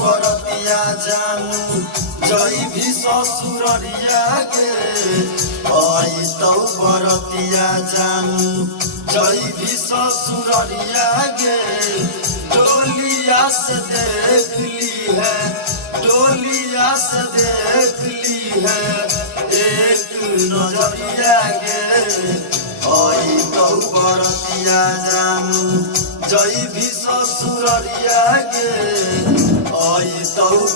बरतिया जानू जैभी ससुररिया गे बरतिया जानू जैभी ससुररिया गे डोलिया से देख ली है डोलिया से देख ली है एक नजरिया गे बरतिया जानू जैभी ससुररिया गे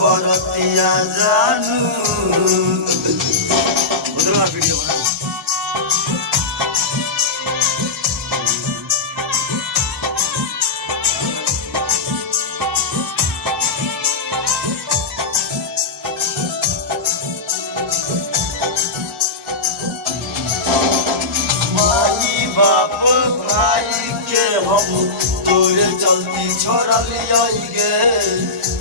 बरतिया जानू वीडियो माई बाप भाई के हम तोरे चलती छोड़ लिया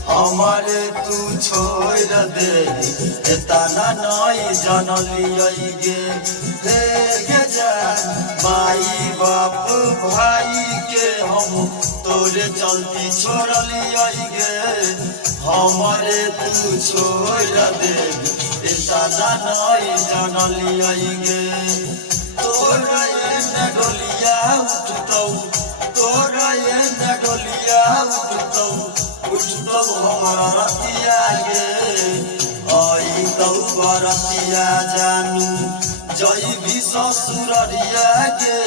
हमारे तू छोड़ दे तना नहीं जान लिया गे जान माई बाप भाई के हम तोरे चलती छोड़ लिया हमारे तू छोड़ दे तना नहीं जान लिया तोरा ये डोलिया उठतौ तोरा ये डोलिया उठतौ हमारा रतिया गे बरतिया जानू जैभी ससुररिया गे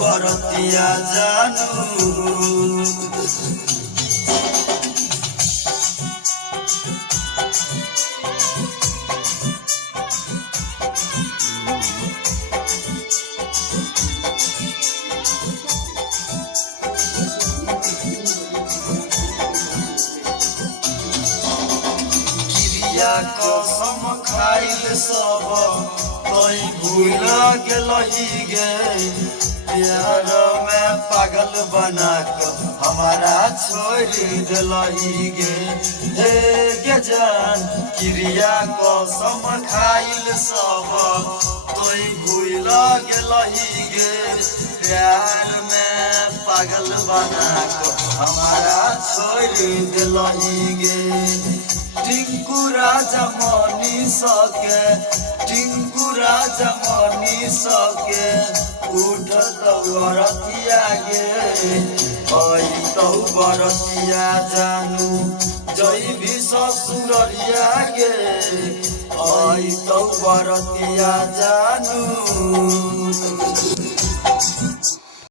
बरतिया जानू कसम खाइल सब तई भूल गेलही गे प्यार में पागल बना कर हमारा छोड़ दिलही गे जान क्रिया कसम खाइल सब तई भूल गेलही गे प्यार में पागल बना कर हमारा छोड़ दिलही गे टिंकू राजा मनी सके टिंकू राजा मनी सके उठत बरतिया गे बरतिया जानू जैभी ससुररिया गे बरतिया जानू।